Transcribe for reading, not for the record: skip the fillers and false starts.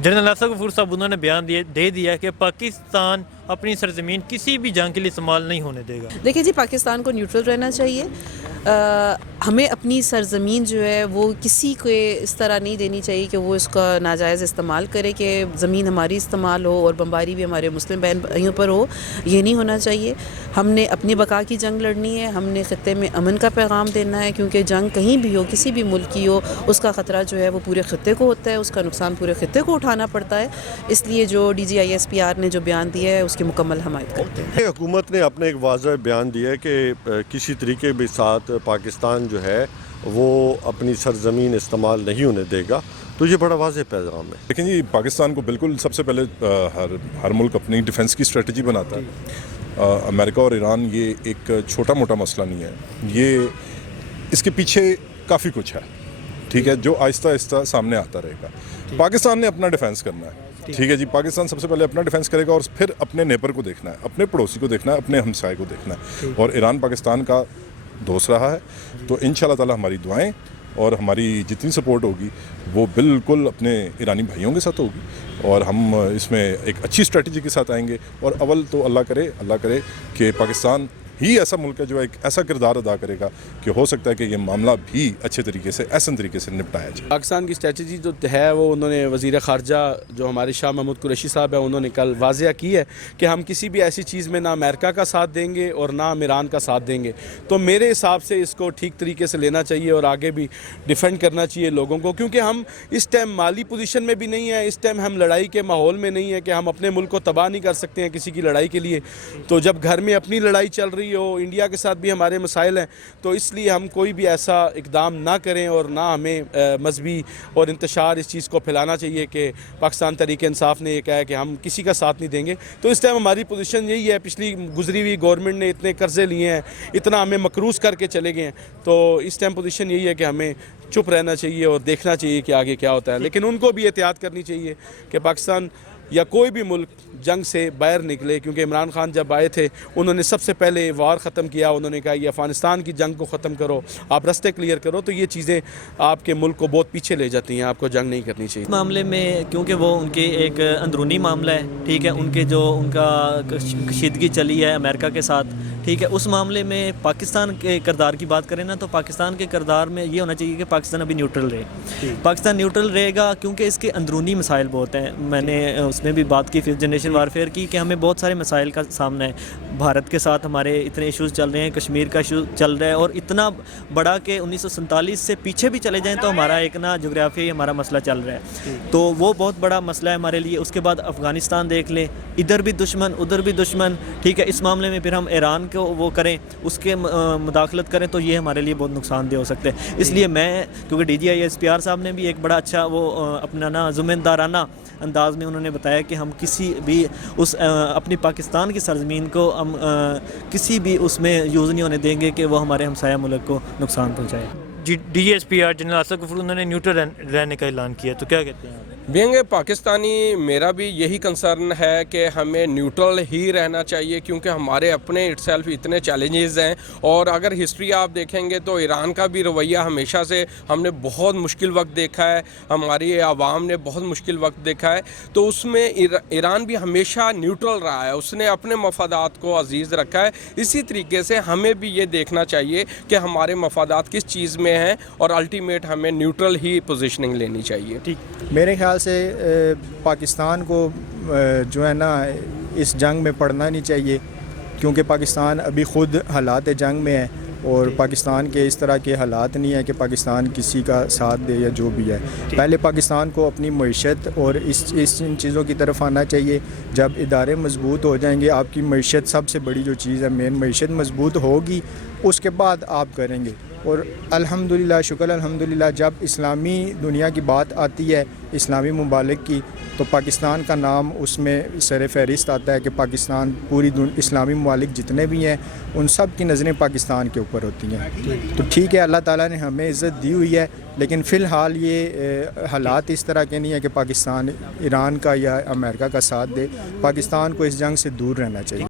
General Asad Ghafoor साहब उन्होंने बयान दे दिया कि पाकिस्तान अपनी सरजमीन किसी भी जंग के लिए इस्तेमाल नहीं होने देगा। देखिए जी, पाकिस्तान को न्यूट्रल रहना चाहिए। हमें अपनी सरजमीन जो है वो किसी को इस तरह नहीं देनी चाहिए कि वो इसका नाजायज़ इस्तेमाल करे कि ज़मीन हमारी इस्तेमाल हो और बमबारी भी हमारे मुस्लिम बहन भाइयों पर हो। ये नहीं होना चाहिए। हमने अपनी बका की जंग लड़नी है, हमने ख़त्ते में अमन का पैगाम देना है, क्योंकि जंग कहीं भी हो, किसी भी मुल्क की हो, उसका ख़तरा जो है वो पूरे ख़त्ते को होता है, उसका नुकसान पूरे ख़त्ते को उठाना पड़ता है। इसलिए जो DGISPR ने जो बयान दिया है उसकी मुकम्मल हमायत करते हैं। हुकूमत ने अपने एक वाज़ह बयान दिया है कि किसी तरीके के साथ पाकिस्तान जो है वो अपनी सरजमीन इस्तेमाल नहीं होने देगा, तो ये बड़ा वाज़ह पैगाम है। लेकिन जी पाकिस्तान को बिल्कुल सबसे पहले हर मुल्क अपनी डिफेंस की स्ट्रेटजी बनाता है। अमेरिका और ईरान ये एक छोटा मोटा मसला नहीं है, ये इसके पीछे काफ़ी कुछ है, ठीक है, जो आहिस्ता आहिस्ता सामने आता रहेगा। पाकिस्तान ने अपना डिफेंस करना है, ठीक है जी। पाकिस्तान सबसे पहले अपना डिफेंस करेगा और फिर अपने नेबर को देखना है, अपने पड़ोसी को देखना है, अपने हमसाये को देखना है। और ईरान पाकिस्तान का दोस्त रहा है, तो इंशाल्लाह ताला हमारी दुआएं और हमारी जितनी सपोर्ट होगी वो बिल्कुल अपने ईरानी भाइयों के साथ होगी और हम इसमें एक अच्छी स्ट्रेटजी के साथ आएंगे। और अव्वल तो अल्लाह करे कि पाकिस्तान ही ऐसा मुल्क है जो एक ऐसा किरदार अदा करेगा कि हो सकता है कि ये मामला भी अच्छे तरीके से ऐसे तरीके से निपटाया जाए। पाकिस्तान की स्ट्रेटजी जो है वो उन्होंने वज़ीर ख़ारजा जो हमारे शाह महमूद कुरैशी साहब है उन्होंने कल वाज़िया की है कि हम किसी भी ऐसी चीज़ में ना अमेरिका का साथ देंगे और ना हम ईरान का साथ देंगे। तो मेरे हिसाब से इसको ठीक तरीके से लेना चाहिए और आगे भी डिफेंड करना चाहिए लोगों को, क्योंकि हम इस टाइम माली पोजीशन में भी नहीं है, इस टाइम हम लड़ाई के माहौल में नहीं है कि हम अपने मुल्क को तबाह नहीं कर सकते हैं किसी की लड़ाई के लिए। तो जब घर में अपनी लड़ाई चल रही हो, इंडिया के साथ भी हमारे मसाइल हैं, तो इसलिए हम कोई भी ऐसा इकदाम ना करें और ना हमें मजहबी और इंतशार इस चीज़ को फैलाना चाहिए कि पाकिस्तान तहरीक इंसाफ ने ये कहा है कि हम किसी का साथ नहीं देंगे। तो इस टाइम हमारी पोजीशन यही है, पिछली गुजरी हुई गवर्नमेंट ने इतने कर्जे लिए हैं, इतना हमें मकरूज़ करके चले गए हैं, तो इस टाइम पोजीशन यही है कि हमें चुप रहना चाहिए और देखना चाहिए कि आगे क्या होता है। लेकिन उनको भी एहतियात करनी चाहिए कि पाकिस्तान या कोई भी मुल्क जंग से बाहर निकले, क्योंकि इमरान खान जब आए थे उन्होंने सबसे पहले वार ख़त्म किया, उन्होंने कहा ये अफ़गानिस्तान की जंग को ख़त्म करो, आप रास्ते क्लियर करो। तो ये चीज़ें आपके मुल्क को बहुत पीछे ले जाती हैं, आपको जंग नहीं करनी चाहिए। इस मामले में क्योंकि वो उनके एक अंदरूनी मामला है, ठीक है, उनके जो उनका कशीदगी चली है अमेरिका के साथ, ठीक है, उस मामले में पाकिस्तान के किरदार की बात करें ना, तो पाकिस्तान के किरदार में ये होना चाहिए कि पाकिस्तान अभी न्यूट्रल रहे। पाकिस्तान न्यूट्रल रहेगा क्योंकि इसके अंदरूनी मसाइल बहुत हैं। मैंने उसमें भी बात की 5th जनरेशन वारफेयर की कि हमें बहुत सारे मसाइल का सामना है। भारत के साथ हमारे इतने इश्यूज़ चल रहे हैं, कश्मीर का इशू चल रहा है, और इतना बड़ा कि 1947 से पीछे भी चले जाएँ तो हमारा एक ना जोग्राफी हमारा मसला चल रहा है, तो वो बहुत बड़ा मसला है हमारे लिए। उसके बाद अफ़गानिस्तान देख लें, इधर भी दुश्मन उधर भी दुश्मन, ठीक है। इस मामले में फिर हम ईरान को वो करें, उसके मुदाखलत करें, तो ये हमारे लिए बहुत नुकसानदेह हो सकते हैं। इसलिए मैं, क्योंकि DGISPR साहब ने भी एक बड़ा अच्छा वो अपना ना ज़िम्मेदाराना अंदाज में उन्होंने बताया कि हम किसी भी उस अपनी पाकिस्तान की सरजमीन को हम किसी भी उसमें यूज़ नहीं होने देंगे कि वो हमारे हमसाया मुल्क को नुकसान पहुँचाए। DGISPR जनरल असद गफूर उन्होंने न्यूट्रल रहने का ऐलान किया, तो क्या कहते हैं आप? बेंग पाकिस्तानी, मेरा भी यही कंसर्न है कि हमें न्यूट्रल ही रहना चाहिए, क्योंकि हमारे अपने इटसेल्फ इतने चैलेंजेस हैं। और अगर हिस्ट्री आप देखेंगे तो ईरान का भी रवैया हमेशा से हमने बहुत मुश्किल वक्त देखा है, हमारी आवाम ने बहुत मुश्किल वक्त देखा है, तो उसमें ईरान भी हमेशा न्यूट्रल रहा है, उसने अपने मफादात को अजीज़ रखा है। इसी तरीके से हमें भी ये देखना चाहिए कि हमारे मफादात किस चीज़ में हैं और अल्टीमेट हमें न्यूट्रल ही पोजीशनिंग लेनी चाहिए। ठीक, मेरे ख्याल से पाकिस्तान को जो है ना इस जंग में पड़ना नहीं चाहिए, क्योंकि पाकिस्तान अभी ख़ुद हालात जंग में है और पाकिस्तान के इस तरह के हालात नहीं है कि पाकिस्तान किसी का साथ दे या जो भी है। पहले पाकिस्तान को अपनी मईशत और इन चीज़ों की तरफ आना चाहिए। जब इदारे मजबूत हो जाएंगे, आपकी मईशत सबसे बड़ी जो चीज़ है, मेन मईशत मजबूत होगी, उसके बाद आप करेंगे। और अल्हम्दुलिल्लाह, शुक्र अल्हम्दुलिल्लाह, जब इस्लामी दुनिया की बात आती है, इस्लामी मुमालिक की, तो पाकिस्तान का नाम उसमें सर फहरिस्त आता है कि पाकिस्तान पूरी इस्लामी मुमालिक जितने भी हैं उन सब की नज़रें पाकिस्तान के ऊपर होती हैं। तो ठीक है, अल्लाह ताला ने हमें इज़्ज़त दी हुई है, लेकिन फ़िलहाल ये हालात इस तरह के नहीं है कि पाकिस्तान ईरान का या अमेरिका का साथ दे। पाकिस्तान को इस जंग से दूर रहना चाहिए।